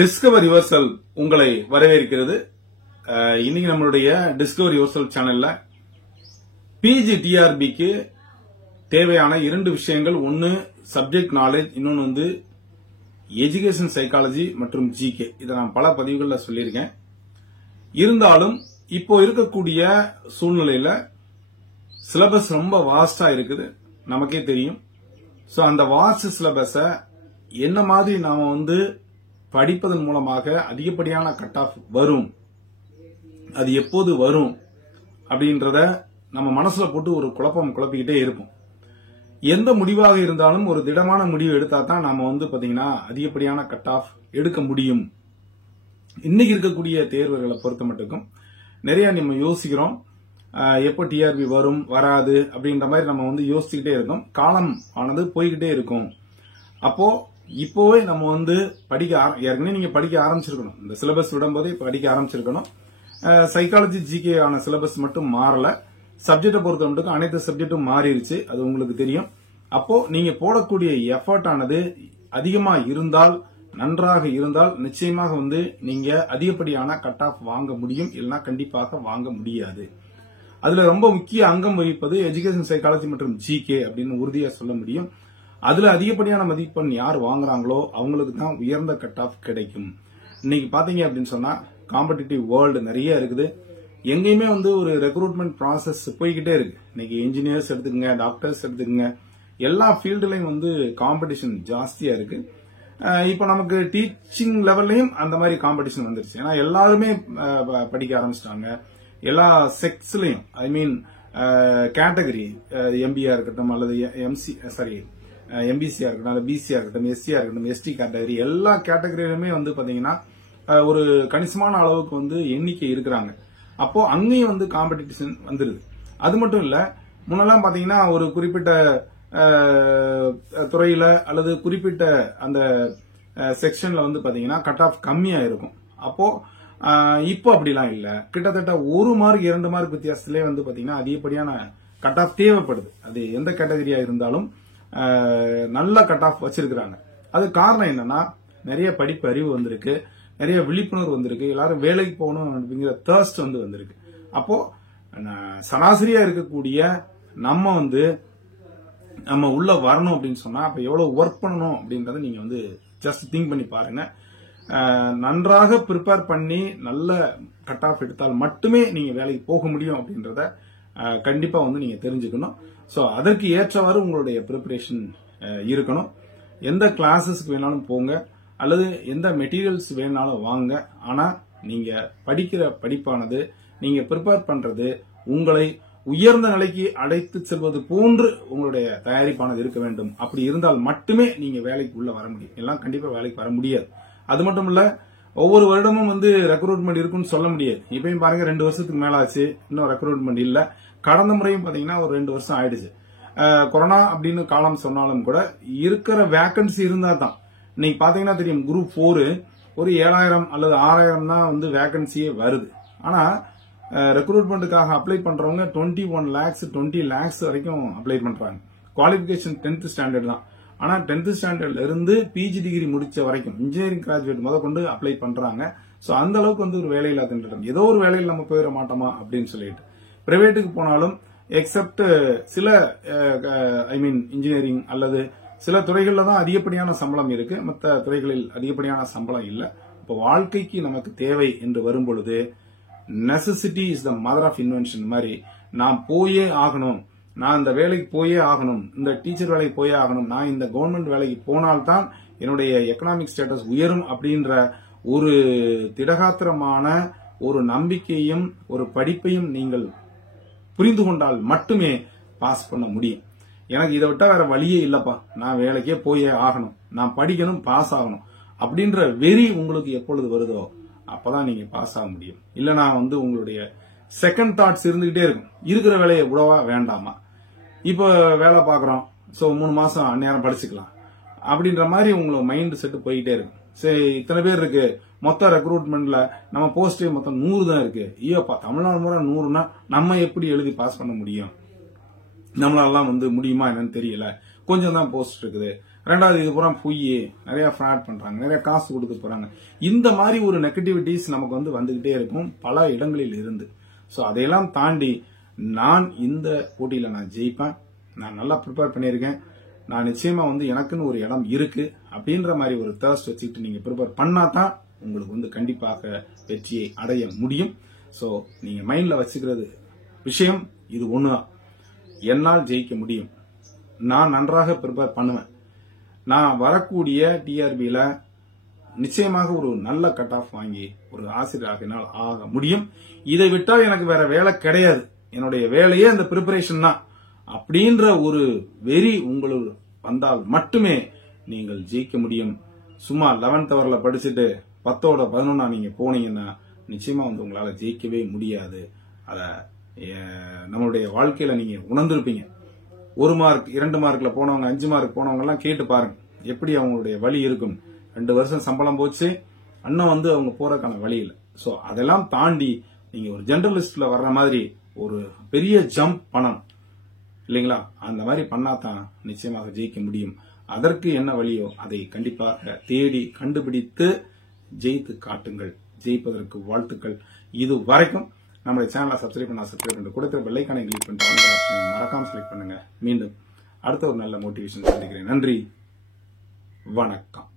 Discover யுவர்செல் உங்களை வரவேற்கிறது. இன்னைக்கு நம்மளுடைய டிஸ்கவர் யுவர்செல் சேனல்ல பிஜி டிஆர்பிக்கு தேவையான 2 விஷயங்கள், ஒன்னு சப்ஜெக்ட் நாலேஜ், இன்னொன்னு எஜுகேஷன் சைக்காலஜி மற்றும் ஜிகே. இதை நான் பல பதிவுகளில் சொல்லியிருக்கேன். இருந்தாலும் இப்போ இருக்கக்கூடிய சூழ்நிலையில சிலபஸ் ரொம்ப வாஸ்டா இருக்குது, நமக்கே தெரியும். சோ அந்த வாஸ்ட் சிலபஸ என்ன மாதிரி நாம படிப்பதன் மூலமாக அதிகப்படியான கட் ஆஃப் வரும், அது எப்போது வரும் அப்படின்றத நம்ம மனசுல போட்டு ஒரு குழப்பிக்கிட்டே இருப்போம். எந்த முடிவாக இருந்தாலும் ஒரு திடமான முடிவு எடுத்தா தான் நாம பாத்தீங்கன்னா அதிகப்படியான கட் ஆஃப் எடுக்க முடியும். இன்னைக்கு இருக்கக்கூடிய தேர்வுகளை பொறுத்த மட்டுக்கும் நிறைய நம்ம யோசிக்கிறோம், எப்போ டிஆர்பி வரும் வராது அப்படின்ற மாதிரி நம்ம யோசிச்சுக்கிட்டே இருக்கோம். காலம் ஆனது போய்கிட்டே இருக்கும். அப்போ இப்போவே நம்ம படிக்க ஏற்கனவே நீங்க படிக்க ஆரம்பிச்சிருக்கணும். இந்த சிலபஸ் விடும்போதே படிக்க ஆரம்பிச்சிருக்கணும். சைக்காலஜி ஜிகே ஆன சிலபஸ் மட்டும் மாறல. சப்ஜெக்டை பொறுத்த மட்டும் அனைத்து சப்ஜெக்டும் மாறிடுச்சு, அது உங்களுக்கு தெரியும். அப்போ நீங்க போடக்கூடிய எஃபர்ட் ஆனது அதிகமா இருந்தால், நன்றாக இருந்தால் நிச்சயமாக நீங்க அதிகப்படியான கட் ஆஃப் வாங்க முடியும், இல்லைன்னா கண்டிப்பாக வாங்க முடியாது. அதுல ரொம்ப முக்கிய அங்கம் வகிப்பது எஜுகேஷன் சைக்காலஜி மற்றும் ஜிகே அப்படின்னு உறுதியா சொல்ல முடியும். அதுல அதிகப்படியான மதிப்பெண் யார் வாங்குறாங்களோ அவங்களுக்கு தான் உயர்ந்த கட் ஆஃப் கிடைக்கும். இன்னைக்கு பாத்தீங்க அப்படின்னு சொன்னா காம்படிட்டிவ் வேர்ல்டு நிறைய இருக்குது. எங்கேயுமே ஒரு ரெக்ரூட்மெண்ட் ப்ராசஸ் போய்கிட்டே இருக்கு. இன்னைக்கு இன்ஜினியர்ஸ் எடுத்துக்கங்க, டாக்டர்ஸ் எடுத்துக்கங்க, எல்லா ஃபீல்டுலயும் காம்படிஷன் ஜாஸ்தியா இருக்கு. இப்ப நமக்கு டீச்சிங் லெவல்லையும் அந்த மாதிரி காம்படிஷன் வந்துருச்சு. ஏன்னா எல்லாருமே படிக்க ஆரம்பிச்சிட்டாங்க. எல்லா செக்ஸ்லயும், ஐ மீன் கேட்டகரி, எம்பிஆ இருக்கட்டும் அல்லது எம்பிசியா இருக்கட்டும், அல்லது பிசியா இருக்கட்டும், எஸ்சியா இருக்கட்டும், எஸ்டி கேட்டகரி, எல்லா கேட்டகரியிலுமே பாத்தீங்கன்னா ஒரு கணிசமான அளவுக்கு எண்ணிக்கை இருக்கிறாங்க. அப்போ அங்கேயும் காம்படிஷன் வந்துருது. அது மட்டும் இல்ல, முன்னெல்லாம் பாத்தீங்கன்னா ஒரு குறிப்பிட்ட துறையில அல்லது குறிப்பிட்ட அந்த செக்ஷன்ல பாத்தீங்கன்னா கட் ஆஃப் கம்மியா இருக்கும். அப்போ இப்போ அப்படிலாம் இல்ல. கிட்டத்தட்ட 1 மார்க் 2 மார்க் வித்தியாசத்திலே பாத்தீங்கன்னா அதிகப்படியான கட் ஆஃப் தேவைப்படுது. அது எந்த கேட்டகரியா இருந்தாலும் நல்ல கட் ஆஃப் வச்சிருக்கிறாங்க. அது காரணம் என்னன்னா, நிறைய படிப்பு அறிவு வந்திருக்கு, நிறைய விழிப்புணர்வு வந்திருக்கு, எல்லாரும் வேலைக்கு போகணும் அப்படிங்கிற தர்ஸ்ட் வந்திருக்கு. அப்போ சராசரியா இருக்கக்கூடிய நம்ம உள்ள வரணும் அப்படின்னு சொன்னா அப்ப எவ்வளவு ஒர்க் பண்ணணும் அப்படின்றத நீங்க ஜஸ்ட் திங்க் பண்ணி பாருங்க. நன்றாக ப்ரிப்பேர் பண்ணி நல்ல கட் ஆஃப் எடுத்தால் மட்டுமே நீங்க வேலைக்கு போக முடியும் அப்படின்றத கண்டிப்பா நீங்க தெரிஞ்சுக்கணும். சோ அதற்கு ஏற்றவாறு உங்களுடைய ப்ரிப்பரேஷன் இருக்கணும். எந்த கிளாஸஸ்க்கு வேணாலும் போங்க, அல்லது எந்த மெட்டீரியல்ஸ் வேணாலும் வாங்க. ஆனா நீங்க படிக்கிற படிப்பானது, நீங்க ப்ரிப்பேர் பண்றது உங்களை உயர்ந்த நிலைக்கு அழைத்து செல்வது போன்று உங்களுடைய தயாரிப்பானது இருக்க வேண்டும். அப்படி இருந்தால் மட்டுமே நீங்க வேலைக்கு உள்ள வர முடியும். எல்லாம் கண்டிப்பா வேலைக்கு வர முடியாது. அது மட்டும் இல்ல, ஒவ்வொரு வருடமும் ரெக்ரூட்மெண்ட் இருக்குன்னு சொல்ல முடியாது. இப்பயும் பாருங்க 2 வருஷத்துக்கு மேல ஆச்சு, இன்னும் ரெக்ரூட்மெண்ட் இல்ல. கடந்த முறையும் பாத்தீங்கன்னா ஒரு 2 வருஷம் ஆயிடுச்சு. கொரோனா அப்படின்னு காலம் சொன்னாலும் கூட இருக்கிற வேகன்சி இருந்தா தான். இன்னைக்கு பாத்தீங்கன்னா தெரியும், குரூப் 4 ஒரு 7000 அல்லது 6000 தான் வேகன்சியே வருது. ஆனா ரெக்ரூட்மெண்ட்டுக்காக அப்ளை பண்றவங்க 21 lakhs 20 lakhs வரைக்கும் அப்ளை பண்றாங்க. குவாலிபிகேஷன் 10th ஸ்டாண்டர்ட் தான். ஆனா 10th ஸ்டாண்டர்ட்ல இருந்து பிஜி டிகிரி முடிச்ச வரைக்கும் இன்ஜினியரிங் கிராஜுவேட் கொண்டு அப்ளை பண்றாங்க. சோ அந்த அளவுக்கு ஒரு வேலையில்லா திண்டாட்டம். ஏதோ ஒரு வேலையில் நம்ம போயிட மாட்டோமா அப்படின்னு சொல்லிட்டு பிரைவேட்டுக்கு போனாலும், எக்ஸப்ட் சில ஐ மீன் இன்ஜினியரிங் அல்லது சில துறைகள்ல தான் அதிகப்படியான சம்பளம் இருக்கு, மற்ற துறைகளில் அதிகப்படியான சம்பளம் இல்ல. இப்போ வாழ்க்கைக்கு நமக்கு தேவை என்று வரும் பொழுது necessity is the mother of invention மாதிரி நான் போயே ஆகணும், நான் இந்த வேலைக்கு போயே ஆகணும், இந்த டீச்சர் வேலைக்கு போயே ஆகணும், நான் இந்த கவர்மெண்ட் வேலைக்கு போனால்தான் என்னுடைய எக்கனாமிக் ஸ்டேட்டஸ் உயரும் அப்படின்ற ஒரு திடகாத்திரமான ஒரு நம்பிக்கையும் ஒரு படிப்பையும் நீங்கள் புரிந்து கொண்டால் மட்டுமே பாஸ் பண்ண முடியும். எனக்கு இதை விட்டா வேற வழியே இல்லப்பா, நான் வேலைக்கே போயே ஆகணும், நான் படிக்கணும், பாஸ் ஆகணும் அப்படின்ற வெறி உங்களுக்கு எப்பொழுது வருதோ அப்பதான் நீங்க பாஸ் ஆக முடியும். இல்லனா உங்களுடைய செகண்ட் தாட்ஸ் இருந்துகிட்டே இருக்கும். இருக்கிற வேலையை விடவா வேண்டாமா, இப்ப வேலை பாக்குறோம், சோ 3 மாசம் அந்நேரம் படிச்சுக்கலாம் அப்படின்ற மாதிரி உங்களுக்கு மைண்ட் செட் போயிட்டே இருக்கும். சரி, இத்தனை பேர் இருக்கு, மொத்த ரெக்ரூட்மெண்ட்ல நம்ம போஸ்டே மொத்தம் 100 தான் இருக்கு. ஐயோப்பா, தமிழ்நாடு முறை 100னா நம்ம எப்படி எழுதி பாஸ் பண்ண முடியும், நம்மளாலாம் முடியுமா என்னன்னு தெரியல, கொஞ்சம் தான் போஸ்ட் இருக்குது, ரெண்டாவது இது பூரா பொய், நிறைய ஃப்ராட் பண்றாங்க, நிறைய காசு கொடுக்க போறாங்க. இந்த மாதிரி ஒரு நெகட்டிவிட்டிஸ் நமக்கு வந்துகிட்டே இருக்கும் பல இடங்களில் இருந்து. சோ அதையெல்லாம் தாண்டி நான் இந்த போட்டியில நான் ஜெயிப்பேன், நான் நல்லா ப்ரிப்பேர் பண்ணியிருக்கேன், நான் நிச்சயமா எனக்குன்னு ஒரு இடம் இருக்கு அப்படின்ற மாதிரி ஒரு தர்ஸ்ட் வச்சுக்கிட்டு நீங்க ப்ரிப்பேர் பண்ணாதான் உங்களுக்கு கண்டிப்பாக வெற்றியை அடைய முடியும். சோ நீங்க மைண்ட்ல வச்சுக்கிறது விஷயம் இது ஒண்ணுதான், என்னால் ஜெயிக்க முடியும், நான் நன்றாக ப்ரிப்பேர் பண்ணுவேன், நான் வரக்கூடிய டிஆர்பியில நிச்சயமாக ஒரு நல்ல கட் ஆஃப் வாங்கி ஒரு ஆசிரியராக என்னால் ஆக முடியும். இதை விட்டால் எனக்கு வேற வேலை கிடையாது, என்னுடைய வேலையே அந்த பிரிப்பரேஷன் தான் அப்படின்ற ஒரு வெறி உங்களுக்கு வந்தால் மட்டுமே நீங்கள் ஜெயிக்க முடியும். சும்மா 11th ஹவர்ல படிச்சுட்டு 10ஓட 11 நீங்க போனீங்கன்னா நிச்சயமா உங்களால ஜெயிக்கவே முடியாது. அத நம்மளுடைய வாழ்க்கையில நீங்க உணர்ந்திருப்பீங்க. 1 மார்க் 2 மார்க்ல போனவங்க 5 மார்க் போனவங்க எல்லாம் கேட்டு பாருங்க எப்படி அவங்களுடைய வழி இருக்கும். 2 வருஷம் சம்பளம் போச்சு, அண்ணன் அவங்க போறதுக்கான வழி இல்லை. சோ அதெல்லாம் தாண்டி நீங்க ஒரு ஜெனரலிஸ்ட்ல வர்ற மாதிரி ஒரு பெரிய ஜம்ப் பண்ணணும் இல்லைங்களா? அந்த மாதிரி பண்ணாதான் நிச்சயமாக ஜெயிக்க முடியும். அதற்கு என்ன வழியோ அதை கண்டிப்பாக தேடி கண்டுபிடித்து ஜெயித்து காட்டுங்கள். ஜெயிப்பதற்கு வாழ்த்துக்கள். இது வரைக்கும் நம்முடைய சேனலை சப்ஸ்கிரைப் பண்ணி கொடுக்கிற பெல் ஐகானை கிளிக் பண்ணிட்டு மறக்காம செலக்ட் பண்ணுங்க. மீண்டும் அடுத்த ஒரு நல்ல மோட்டிவேஷன் சந்திக்கிறேன். நன்றி, வணக்கம்.